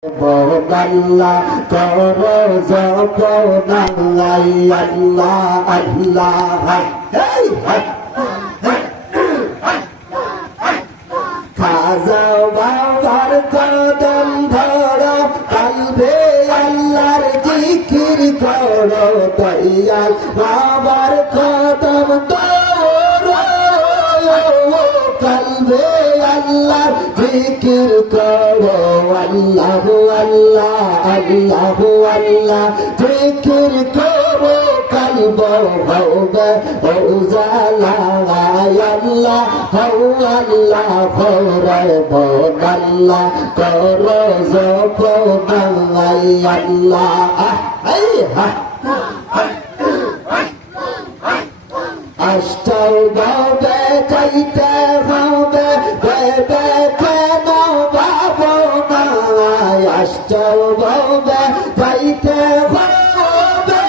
Allah karo zapanai Allah Allah hey খাজা বাবার কদম ধরো কালবে আল্লাহর জিকির করো দয়াল বাবার কদম ধরো কালবে আল্লাহর জিকির করো আল্লাহ আল্লাহ আল্লাহ আল্লাহ জিকির করো কলব হবে ও জালা আল্লাহ হও আল্লাহ করে বদল্লা করো জপনাই আল্লাহ আষ্টাও বাবে চাইতে হবে বেবে কেন বাবো নাই আষ্টাও বাবে চাইতে হবে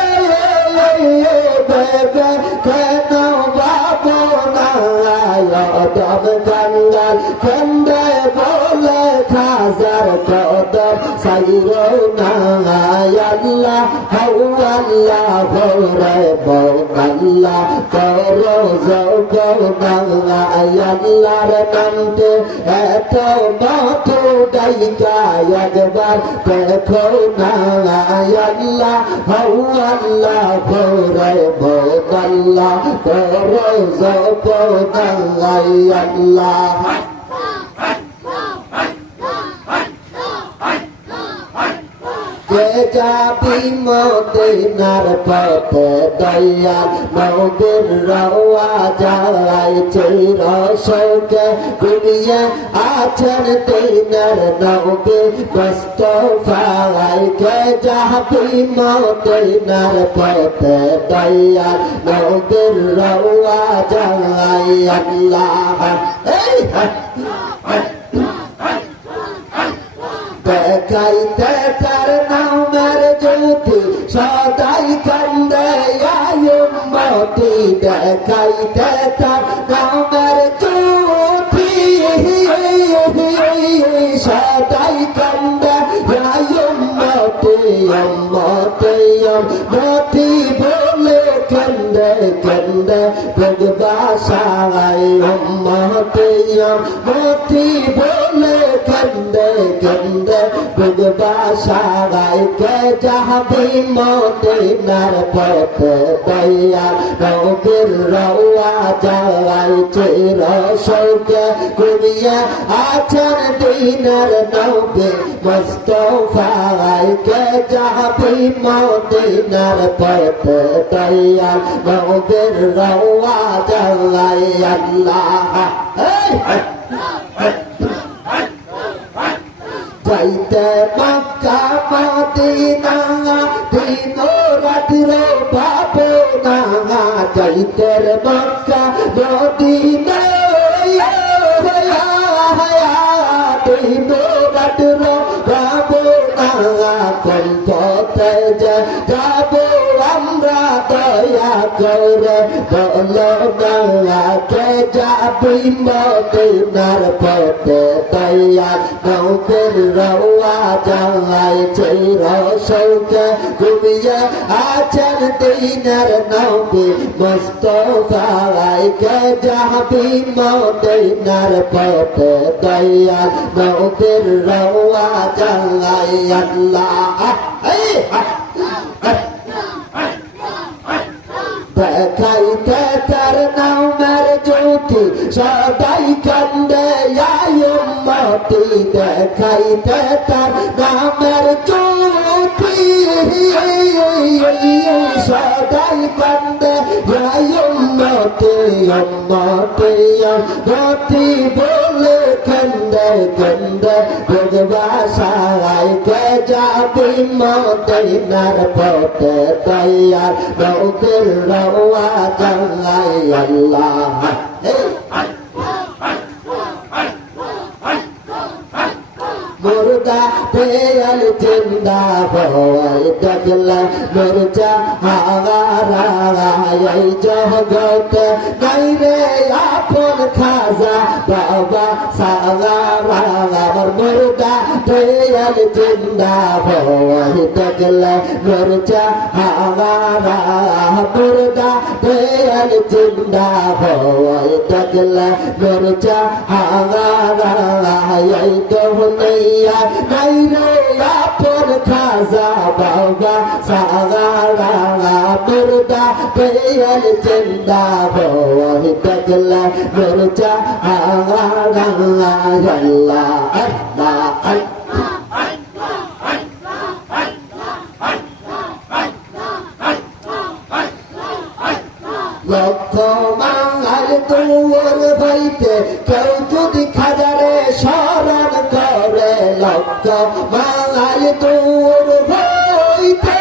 বেবে কেন বাবো নাই অদম জঙ্গল খন্ডে বলে খাজার কদম সাইরো নাই আল্লাহ হও আল্লাহ হরে বদল্লা করো জপনাই আল্লাহর নামে এত মতো ডাইকা একবার দেখো না আল্লাহ হও আল্লাহ হরে বদল্লা করো জপনাই আল্লাহ কে যাবি মদিনার পথে দয়াল নবীর রওয়া যায় চির শোকে দুনিয়া আছেন দিনের নবী মুস্তাফায় কে যাবি মদিনার পথে দয়াল নবীর রওয়া যায় আল্লাহ দেখাইতে তার নামের জ্যোতি সদাই কান্দে উম্মতি দেখাইতে তার নামের জ্যোতি সদাই কান্দে উম্মতি উম্মতি উম্মতি বলে কান্দে কান্দে ভগবাসাই উম্মতি উম্মতি বলে কান্দে কান্দে ভগবাসাই কে যাবি মদিনার পথে দয়াল নবীর রওয়া যায় চির শোকে দুনিয়া আছেন দিনের নবী মুস্তাফাই কে যাবি মদিনার পথে দয়াল নবীর রওয়া যায় আল্লাহ যাইতে মক্কা মদিনা দিন রাত্রি ভাবনা যাইতে মক্কা মদিনা দিন রাত্রি ভাবনা কোন পথে যাব আমরা দয়া করে বলো না কে যাবি মদিনার পথে দয়াল নবীর রওয়া যায় চির শোকে দুনিয়া আছেন দিনের নবী মুস্তাফাই কে যাবি মদিনার পথে দয়াল নবীর রওয়া যায় আল্লাহ দেখাইতে তার নামের জ্যোতি সদাই কান্দে উম্মতি দেখাইতে তার নামের জ্যোতি সদাই কান্দে উম্মতি উম্মতি উম্মতি বলে কান্দে কান্দে ভগবাসাই কে যাবি মদিনার পথে দয়াল নবীর রওয়া যায় আল্লাহ মোর মুর্দা দেয়াল জিন্দা হওয়াই দেখলে মুরজা হাওয়ারা এই জগতে নাই রে আপন খাজা বাবা সাগারা আমার মুর্দা দেয়াল জিন্দা হওয়াই দেখলে মুরজা হাওয়ারা মুর্দা দেয়াল জিন্দা হওয়াই দেখলে মুরজা হাওয়ারা এই দুনিয়া নাই রে আপন খাজা বাবা সাগারা মুর্দা দেয়াল জিন্দা হওয়াই দেখলে মুরজা হাওয়ারা আল্লাহ আল্লাহ লক্ষ মাঙ্গাল দুয়ার হইতে কেউ যদি খাজারে স্মরণ করে লক্ষ মাঙ্গাল দুয়ার হইতে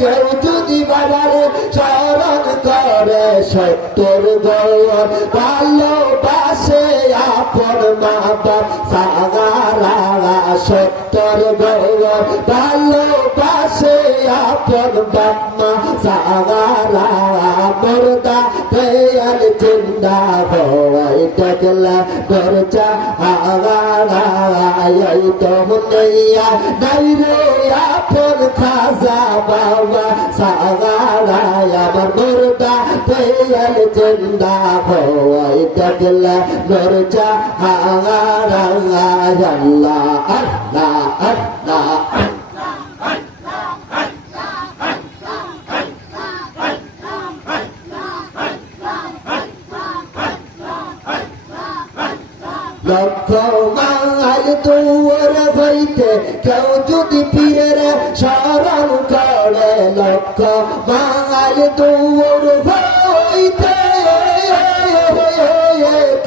কেউ যদি বাজারে স্মরণ করে সত্তর গৌর ভালোবাসে আপন মা বাপ সাগারা সত্তর গৌর ভালোবাসে আপন বাপ মা সাগারা মুর্দা দেয়াল জিন্দা হওয়াই দেখলে মুরজা হাওয়ারা এই দুনিয়া নাই রে আপন খাজা বাবা সাগারা আমার মুর্দা দেয়াল জিন্দা হওয়াই দেখলে মুরজা হাওয়ারা আল্লাহ আল্লাহ আল্লাহ লক্ষ মাঙ্গাল দুয়ার হইতে কেউ যদি পীরের স্মরণ করে লক্ষ মাঙ্গাল দুয়ার হইতে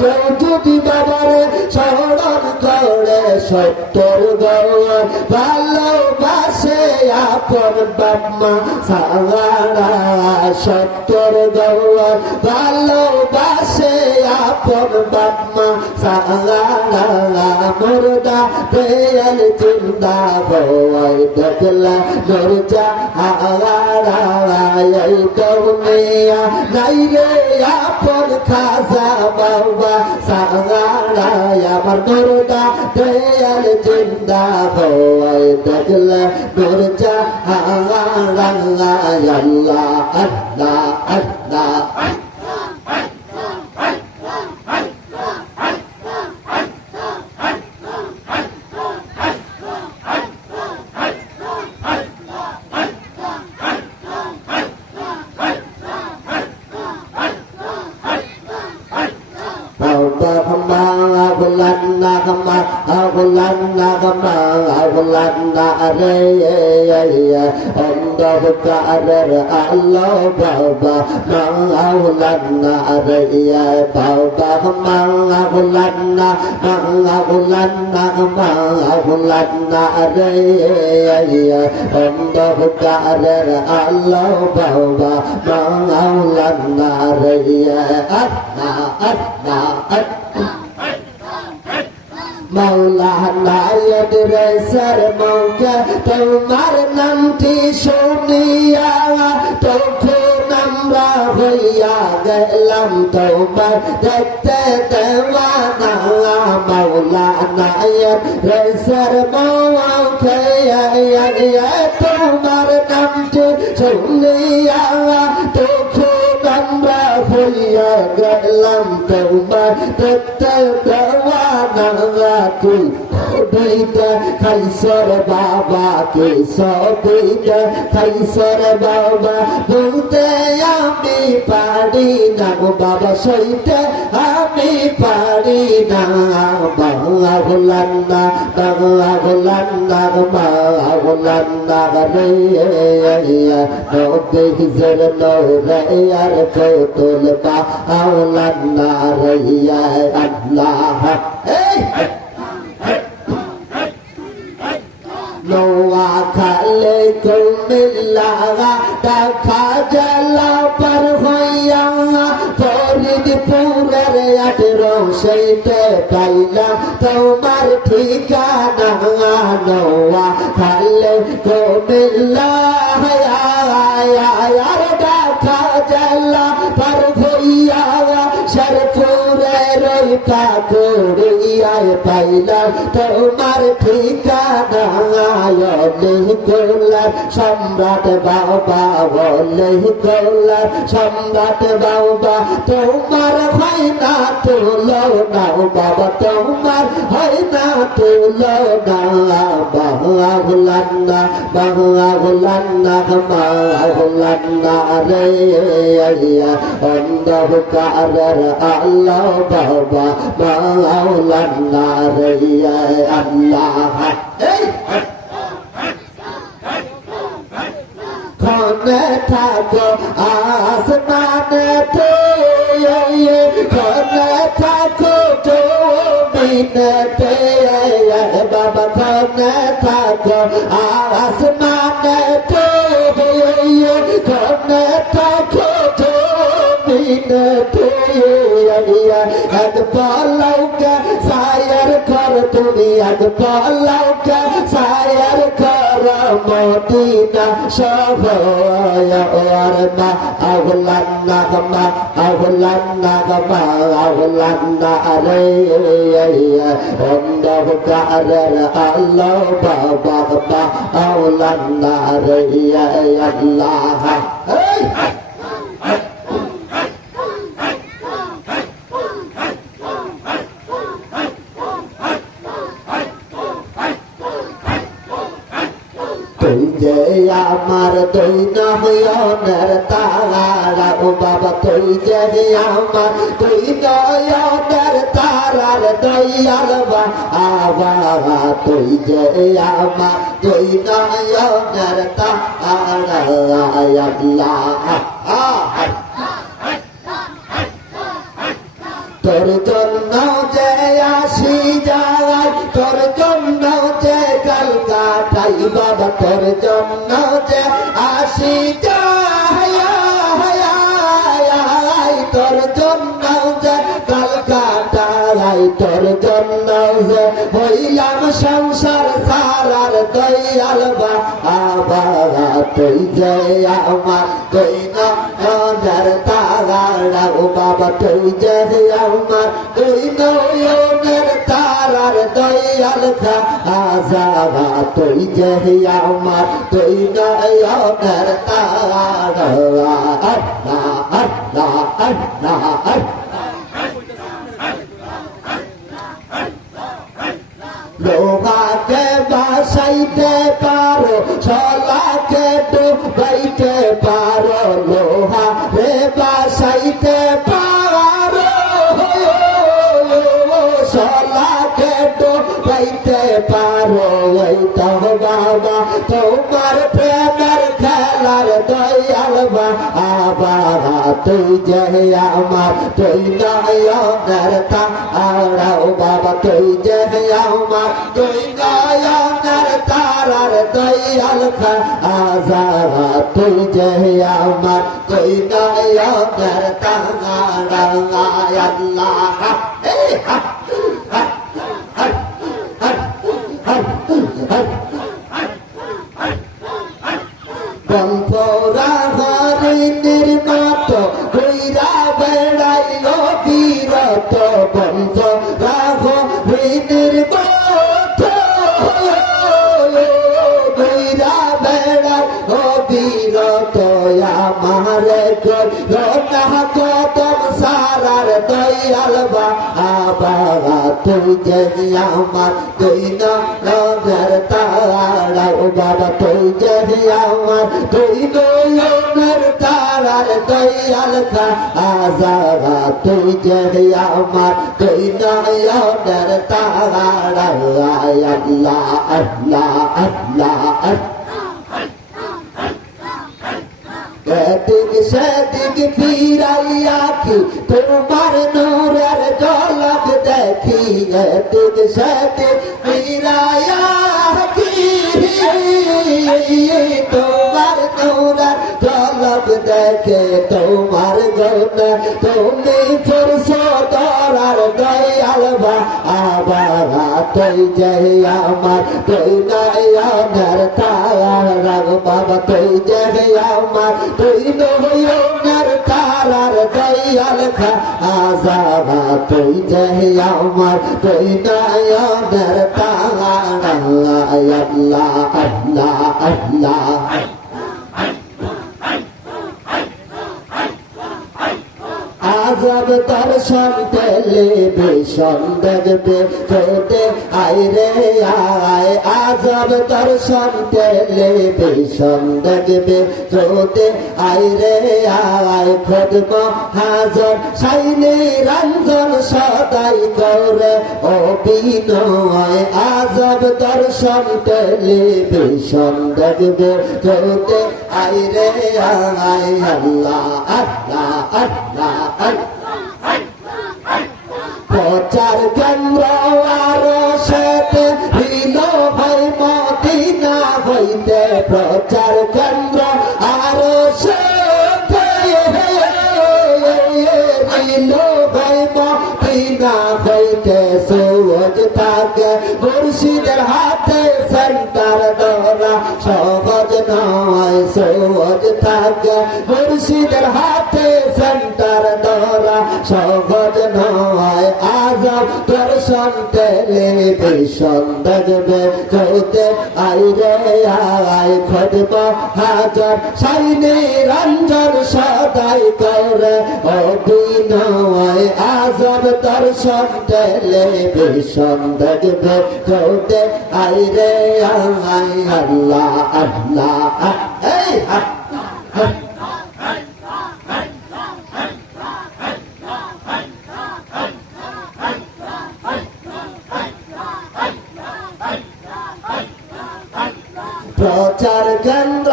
কেউ যদি বাবার স্মরণ করে সত্তর গৌর ভালোবাসে আপন বাপ মা সাগারা সত্তর গৌর ভালোবাসে আপন বাপ মা সাগারা মুর্দা দেয়াল জিন্দা হওয়াই দেখলে মুরজা হাওয়ারা এই দুনিয়া নাই রে আপন খাজা বাবা সাগারা আমার মুর্দা দেয়াল জিন্দা হওয়াই দেখলে মুরজা হাওয়ারা আল্লাহ আল্লাহ আল্লাহ অন্ধকারের আলো বাবা মাওলানা রে বাবা মাওলানা মাওলানা রে অন্ধকারের আলো বাবা মাওলানা রে আল্লাহ আল্লাহ মৌলানা ইদ্রিসের মুখে তোমার নামটি শুনিয়া তখন আমরা হইয়া গেলাম তোমার দেখতে দেওয়ানা মৌলানা ইদ্রিসের মুখে তোমার নামটি শুনিয়া তখন আমরা হইয়া গেলাম তোমার দেখতে দেওয়ানা তুই সবিতা খাইসর বাবা কে সবিতা খাইসর বাবা বলতে আমি পারি না বাবা সইতে আমি পারি না বাংলা ভোলান্না ভোলান্না রে নবে হিজর নৌরে আর ফতুল বাউলান্না রে আল্লাহ নোয়া খালে কুমিল্লা দেখা জেলা পার হইয়া ফরিদপুরের 18 সেইতে পাইলাম তোমার ঠিকানা নওয়া খালে কুমিল্লা আর ঢাকা জেলা পার হইয়া শেরপুরের ওই কাকুরিয়ায় পাইলাম তোমার ঠিকানা গোলার সম্রাট বাবা বলে গোলার সম্রাট বাবা তোমার হয় না তুলো না বাবা তোমার হয় না তুলো না বাহুলান্না বাহুলান্না বাহুলান্না রে অন্ধকারের আল্লাহ বাবা বাহুলান্না রে আল্লাহ খনে থাকো আসমানে খনে থাকো জমিনেতে বাবা খনে থাকো আসমানে খনে থাকো জমিনেতে এক পলকে সায়ার কর তুমি এক পলকে সায়ার কর মদিনা সফর মা আহলান্না মা আহলান্না মা আহলান্না রে অন্ধকারের আল্লাহ বাবা মা আহলান্না রে আল্লাহ তুই যে আমার দুই নয়নের তারা ও বাবা তুই যে আমার দুই নয়নের তারার দয়াল বাবা তুই যে আমার দুই নয়নের তারা আল্লাহ তোর জন্য যে আসি যাই তোর জন্য যে কলকাতাই বাবা তোর জন্য যে আসি যাই তোর জন্য যে কলকাতাই তোর জন্য যে হইলাম সংসার সারার দয়াল বাবা তুই যে আমার তুই না তারা ও বাবা তুই যে আমার তুই নয়নের তারার দয়াল খাজা তুই যে আমার তুই নয়নের তারা আল্লাহ আল্লাহ আল্লাহ লোহাকে বাসাইতে পারো ছলাকে ডুবাইতে পারো লোহা রে বাসাইতে পারো ছলাকে ডুবাইতে পারো ওই তো বাবা তোমার প্রেমের খেলার দয়াল বাবা তুই যে আমার তুই নয়নের তারা ও বাবা তুই যে আমার তুই নয়নের তারার দয়াল খাজা তুই যে আমার তুই নয়নের তারা আল্লাহ বন্ধরা হরিণীর মতো কইরা বেড়াই বিরত বন্ধরা হরিণীর মতো কইরা বেড়াই বিরত আমার না কদম সারার দয়াল বাবা তুই যে আমার তুই নয়নের তারা ও বাবা তুই যে আমার তুই নয়নের তারার দয়াল খাজা তুই যে আমার তুই নয়নের তারা আল্লাহ আল্লাহ আল্লাহ এদিক সেদিক ফিরাইয়া কি তোমার নূরের ঝলক দেখি এদিক সেদিক ফিরাইয়া কি তোমার নূরের ঝলক দেখে তোমার গুণ তুমি ফুরসত দরার দয়াল বাবা তুই যে আমার তুই নয়নের তারা বাবা তুই যে আমার তুই নয়নের তারার দয়াল খাজানা তুই যে আমার তুই নয়নের তারা আল্লাহ আল্লাহ আল্লাহ আজব দর্শন টেলিভিশন দেখবে তোতে আইরে আয় আজব দর্শন টেলিভিশন দেখবে তোতে আইরে আয় খোদম হাজর সাইনি রঞ্জন সদাই করে অভিনয় আজব দর্শন টেলিভিশন দেখবে তোতে আইরে আয় আল্লাহ আল্লাহ আল্লাহ প্রচার কেন্দ্র আরো সাথে হইল ভাই মদিনা হইতে প্রচার কেন্দ্র আরো সাথে হইল ভাই মদিনা হইতে সহজ থাকে মুর্শিদের হাতে সেন্টার ধরা সহজ নয় সহজ থাকে মুর্শিদের হাতে সেন্টার ধরা সহজ নয় আজব দর্শন টেলিভিশন দেখবে চৌতে আইরে আয় খোদব হাজার সাইনি রঞ্জন সদাই করে অভিনয় আজব দর্শন টেলিভিশন দেখবে চৌতে আইরে আয় আল্লাহ আল্লাহ এই প্রচার কেন্দ্র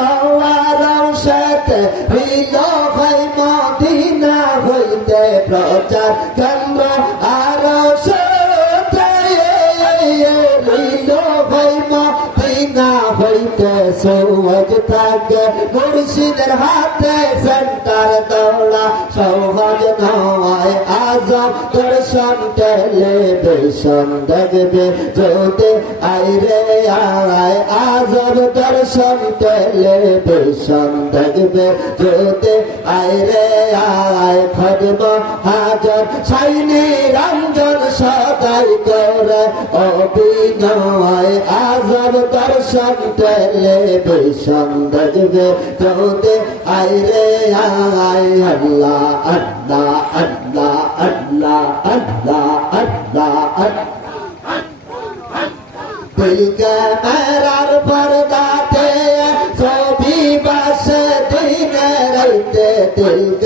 আরো সাথে হইল ভাই মদিনা হইতে প্রচার কেন্দ্র আরো সাথে হইল ভাই মদিনা হইতে সহজ থাকে মুর্শিদের হাতে সেন্টার দৌড়া সহজ নয় আজব দর্শন টেলিভিশন দেখবে যদি আইরে আয় আজব দর্শন টেলিভিশন দেখবে যদি আইরে আয় খোদব হাজার সাইনি রঞ্জন সদাই করে অভিনয় আজব দর্শন টেলিভিশন দেখবে যদি আইরে আয় আল্লাহ আল্লাহ আল্লাহ আল্লাহ আল্লাহ আল্লাহ দিল ক্যামেরার পর্দাতে ছবি বাস দিনে রাইতে দিল